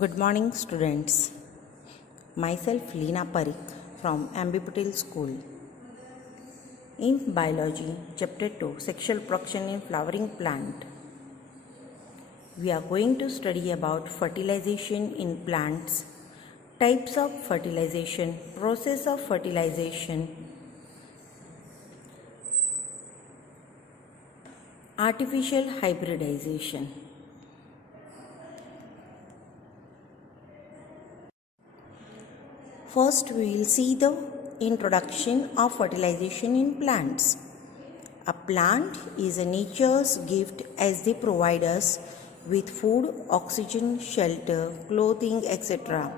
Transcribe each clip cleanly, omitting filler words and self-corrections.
Good morning, students. Myself Leena Parikh from Ambipotel School. In Biology, chapter 2, Sexual Production in Flowering Plant, we are going to study about fertilization in plants, types of fertilization, process of fertilization, artificial hybridization. First, we will see the introduction of fertilization in plants. A plant is a nature's gift as they provide us with food, oxygen, shelter, clothing, etc.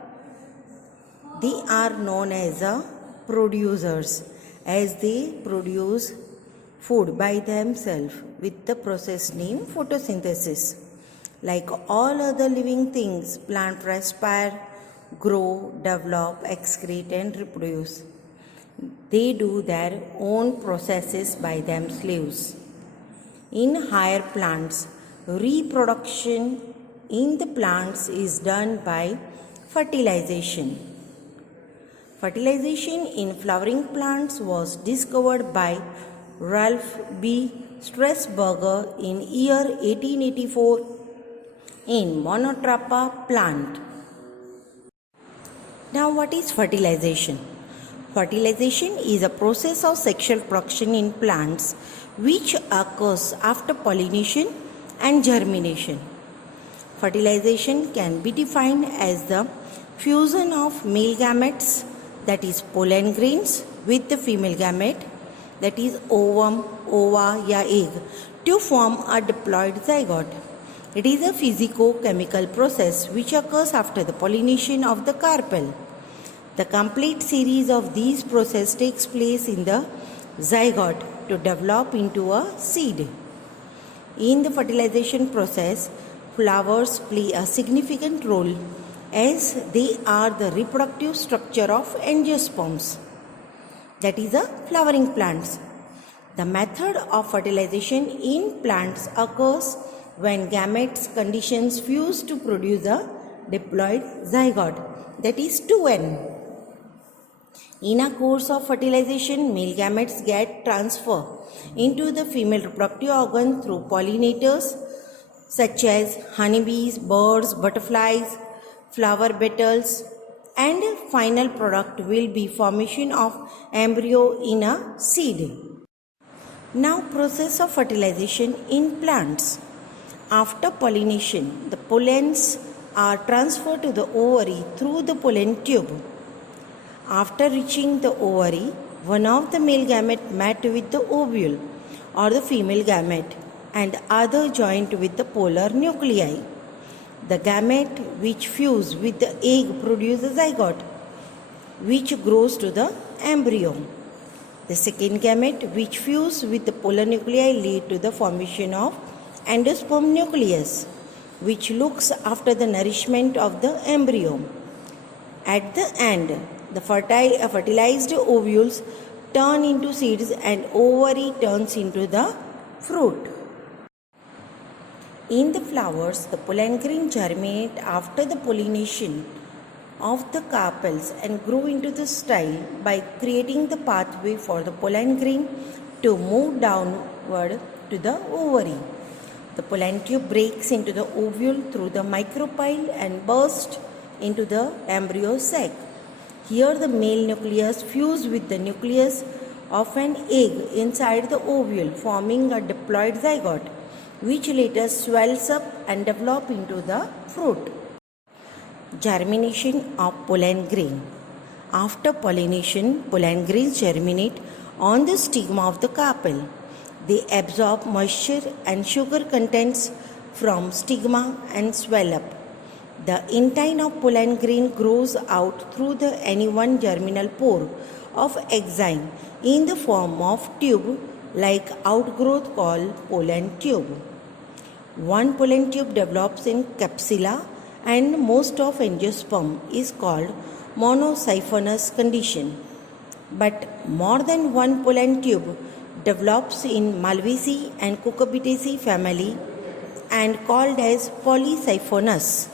They are known as producers as they produce food by themselves with the process named photosynthesis. Like all other living things, plants respire, grow, develop, excrete and reproduce. They do their own processes by themselves. In higher plants, reproduction in the plants is done by fertilization. Fertilization in flowering plants was discovered by Ralph B. Strasburger in year 1884 in Monotrapa plant. Now, what is fertilization? Fertilization is a process of sexual production in plants which occurs after pollination and germination. Fertilization can be defined as the fusion of male gametes, that is pollen grains, with the female gamete, that is ovum, ova, या egg, to form a diploid zygote. It is a physico-chemical process which occurs after the pollination of the carpel. The complete series of these processes takes place in the zygote to develop into a seed. In the fertilization process, flowers play a significant role as they are the reproductive structure of angiosperms, that is, the flowering plants. The method of fertilization in plants occurs when gametes conditions fuse to produce a diploid zygote, that is 2N. In a course of fertilization, male gametes get transferred into the female reproductive organ through pollinators such as honeybees, birds, butterflies, flower petals, and final product will be formation of embryo in a seed. Now, process of fertilization in plants. After pollination, the pollens are transferred to the ovary through the pollen tube. After reaching the ovary, one of the male gamete met with the ovule or the female gamete and other joined with the polar nuclei. The gamete which fuse with the egg produces a zygote which grows to the embryo. The second gamete which fuse with the polar nuclei lead to the formation of endosperm nucleus which looks after the nourishment of the embryo. At the end, the fertilized ovules turn into seeds and ovary turns into the fruit. In the flowers, the pollen grain germinate after the pollination of the carpels and grow into the style by creating the pathway for the pollen grain to move downward to the ovary. The pollen tube breaks into the ovule through the micropyle and bursts into the embryo sac. Here the male nucleus fuses with the nucleus of an egg inside the ovule, forming a diploid zygote, which later swells up and develops into the fruit. Germination of pollen grain. After pollination, pollen grains germinate on the stigma of the carpel. They absorb moisture and sugar contents from stigma and swell up. The intine of pollen grain grows out through any one germinal pore of XII in the form of tube-like outgrowth called pollen tube. One pollen tube develops in capsula and most of angiosperm is called monosiphonous condition. But more than one pollen tube develops in Malvaceae and Cucurbitaceae family and called as polysiphonous.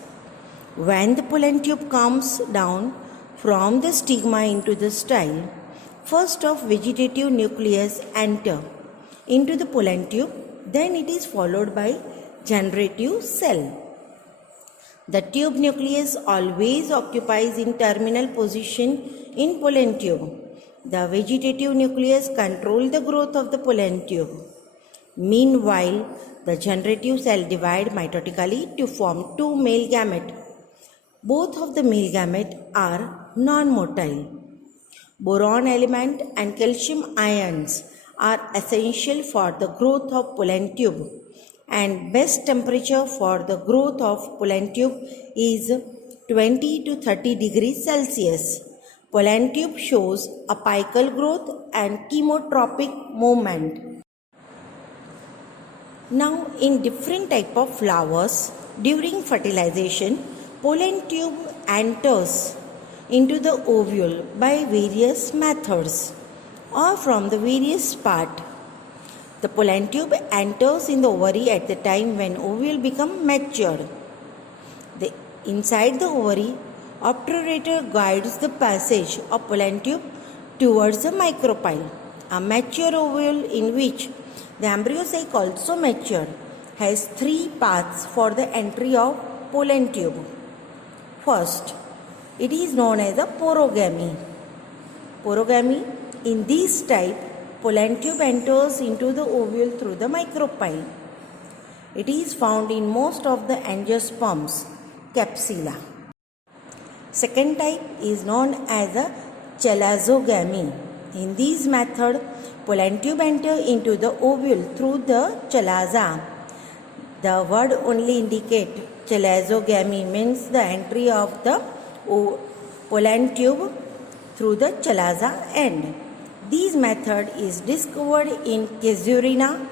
When the pollen tube comes down from the stigma into the style, first of vegetative nucleus enter into the pollen tube, then it is followed by generative cell. The tube nucleus always occupies in terminal position in pollen tube. The vegetative nucleus controls the growth of the pollen tube. Meanwhile, the generative cell divide mitotically to form two male gametes. Both of the male gametes are non-motile. Boron element and calcium ions are essential for the growth of pollen tube, and best temperature for the growth of pollen tube is 20 to 30 degrees Celsius. Pollen tube shows apical growth and chemotropic movement. Now, in different type of flowers, during fertilization, pollen tube enters into the ovule by various methods or from the various part. The pollen tube enters in the ovary at the time when ovule become matured. Inside the ovary, obturator guides the passage of pollen tube towards the micropyle. A mature ovule in which the embryo sac also matured has three paths for the entry of pollen tube. First, it is known as a porogamy. Porogamy, in this type, pollen tube enters into the ovule through the micropyle. It is found in most of the angiosperms, capsula. Second type is known as a chalazogamy. In this method, pollen tube enter into the ovule through the chalaza. The word only indicates chalazogamy means the entry of the pollen tube through the chalaza end. This method is discovered in Casuarina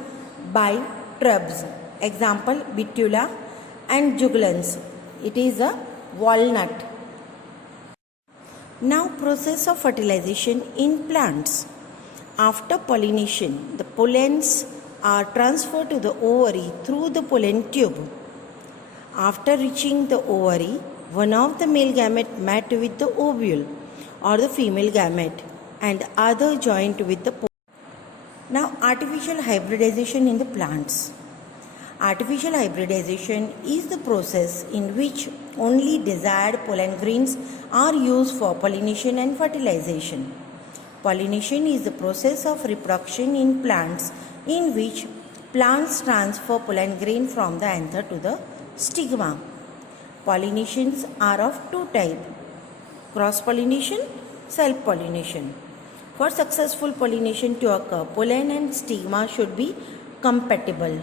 by shrubs. Example, Betula and Juglans. It is a walnut. Now, process of fertilization in plants. After pollination, the pollens are transferred to the ovary through the pollen tube. After reaching the ovary, one of the male gamete met with the ovule or the female gamete and other joined with the pollen. Now, artificial hybridization in the plants. Artificial hybridization is the process in which only desired pollen grains are used for pollination and fertilization. Pollination is the process of reproduction in plants in which plants transfer pollen grain from the anther to the stigma. Pollinations are of two types: cross-pollination, self-pollination. For successful pollination to occur, pollen and stigma should be compatible.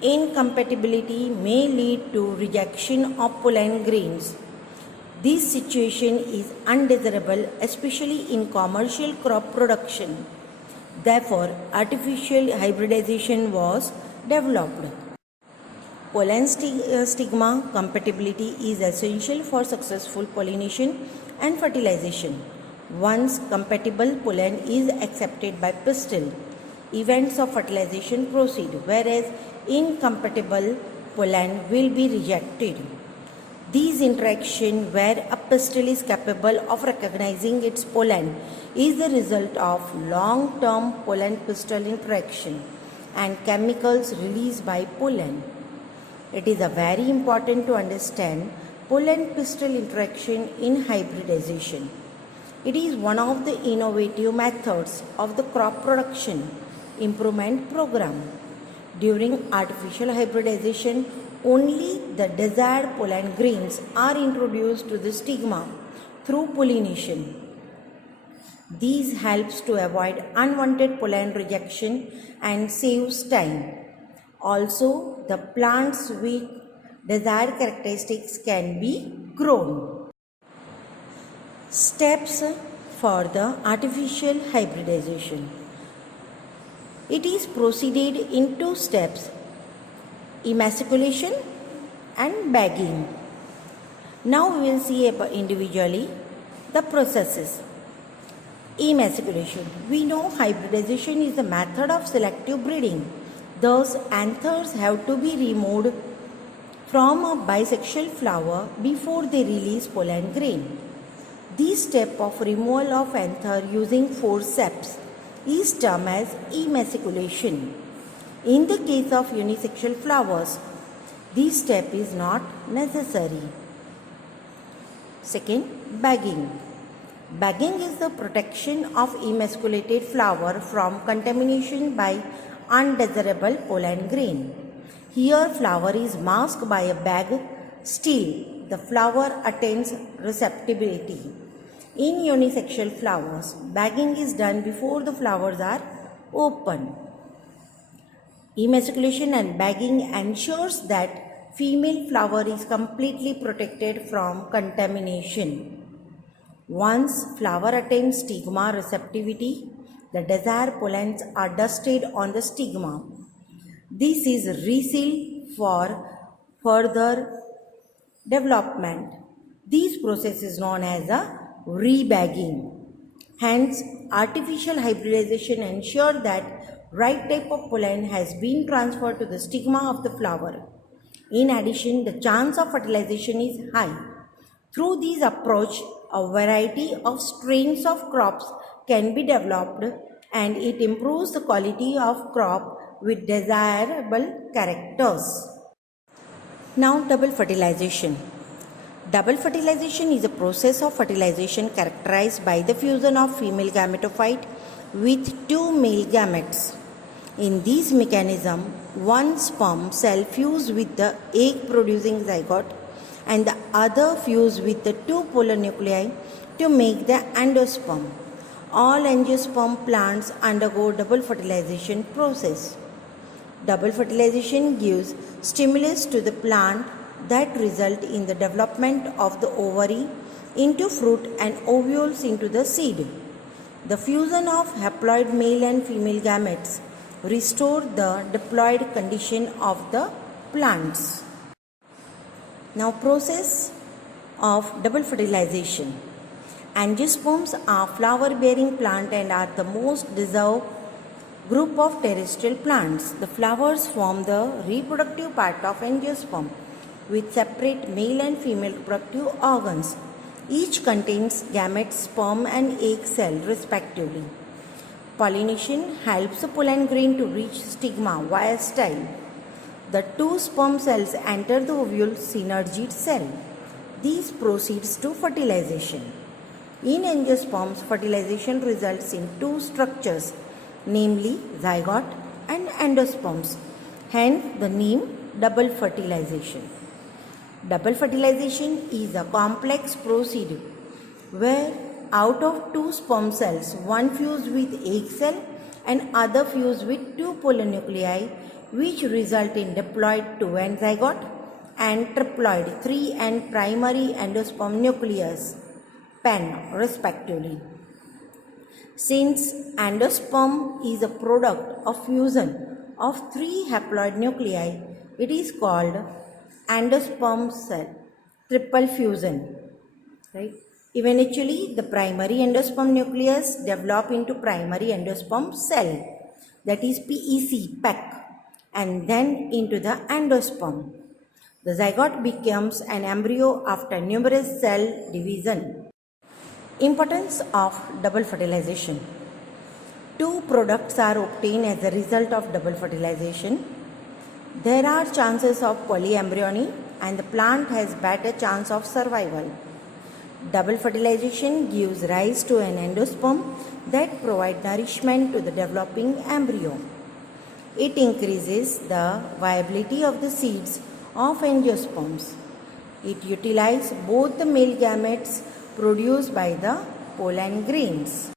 Incompatibility may lead to rejection of pollen grains. This situation is undesirable, especially in commercial crop production. Therefore, artificial hybridization was developed. Pollen stigma compatibility is essential for successful pollination and fertilization. Once compatible pollen is accepted by pistil, events of fertilization proceed, whereas incompatible pollen will be rejected. These interactions where a pistil is capable of recognizing its pollen is the result of long-term pollen-pistil interaction and chemicals released by pollen. It is very important to understand pollen-pistil interaction in hybridization. It is one of the innovative methods of the crop production improvement program. During artificial hybridization, only the desired pollen grains are introduced to the stigma through pollination. These helps to avoid unwanted pollen rejection and saves time. Also, the plants with desired characteristics can be grown. Steps for the artificial hybridization. It is proceeded in two steps: emasculation and bagging. Now we will see individually the processes. Emasculation. We know hybridization is the method of selective breeding. Thus, anthers have to be removed from a bisexual flower before they release pollen grain. This step of removal of anther using forceps is termed as emasculation. In the case of unisexual flowers, this step is not necessary. Second, bagging. Bagging is the protection of emasculated flower from contamination by undesirable pollen grain. Here, flower is masked by a bag. Still, the flower attains receptibility. In unisexual flowers, bagging is done before the flowers are open. Emasculation and bagging ensures that female flower is completely protected from contamination. Once flower attains stigma receptivity, the desired pollens are dusted on the stigma. This is resealed for further development. This process is known as a rebagging. Hence, artificial hybridization ensures that right type of pollen has been transferred to the stigma of the flower. In addition, the chance of fertilization is high. Through this approach, a variety of strains of crops can be developed and it improves the quality of crop with desirable characters. Now, double fertilization. Double fertilization is a process of fertilization characterized by the fusion of female gametophyte with two male gametes. In this mechanism, one sperm cell fuses with the egg-producing zygote and the other fuses with the two polar nuclei to make the endosperm. All angiosperm plants undergo double fertilization process. Double fertilization gives stimulus to the plant that result in the development of the ovary into fruit and ovules into the seed. The fusion of haploid male and female gametes restore the diploid condition of the plants. Now, process of double fertilization. Angiosperms are flower-bearing plant and are the most deserved group of terrestrial plants. The flowers form the reproductive part of angiosperm with separate male and female reproductive organs. Each contains gametes, sperm and egg cell respectively. Pollination helps the pollen grain to reach stigma via style. The two sperm cells enter the ovule synergid cell. This proceeds to fertilization. In angiosperms, fertilization results in two structures, namely zygote and endosperms. Hence, the name double fertilization. Double fertilization is a complex procedure where out of two sperm cells, one fused with egg cell and other fused with two polar nuclei, which result in diploid 2 and zygote and triploid 3 and primary endosperm nucleus, pen respectively. Since endosperm is a product of fusion of 3 haploid nuclei, it is called endosperm cell triple fusion, right? Eventually, the primary endosperm nucleus develop into primary endosperm cell, that is PEC, and then into the endosperm. The zygote becomes an embryo after numerous cell division. Importance of double fertilization. Two products are obtained as a result of double fertilization. There are chances of polyembryony and the plant has better chance of survival. Double fertilization gives rise to an endosperm that provides nourishment to the developing embryo. It increases the viability of the seeds of angiosperms. It utilizes both the male gametes produced by the pollen grains.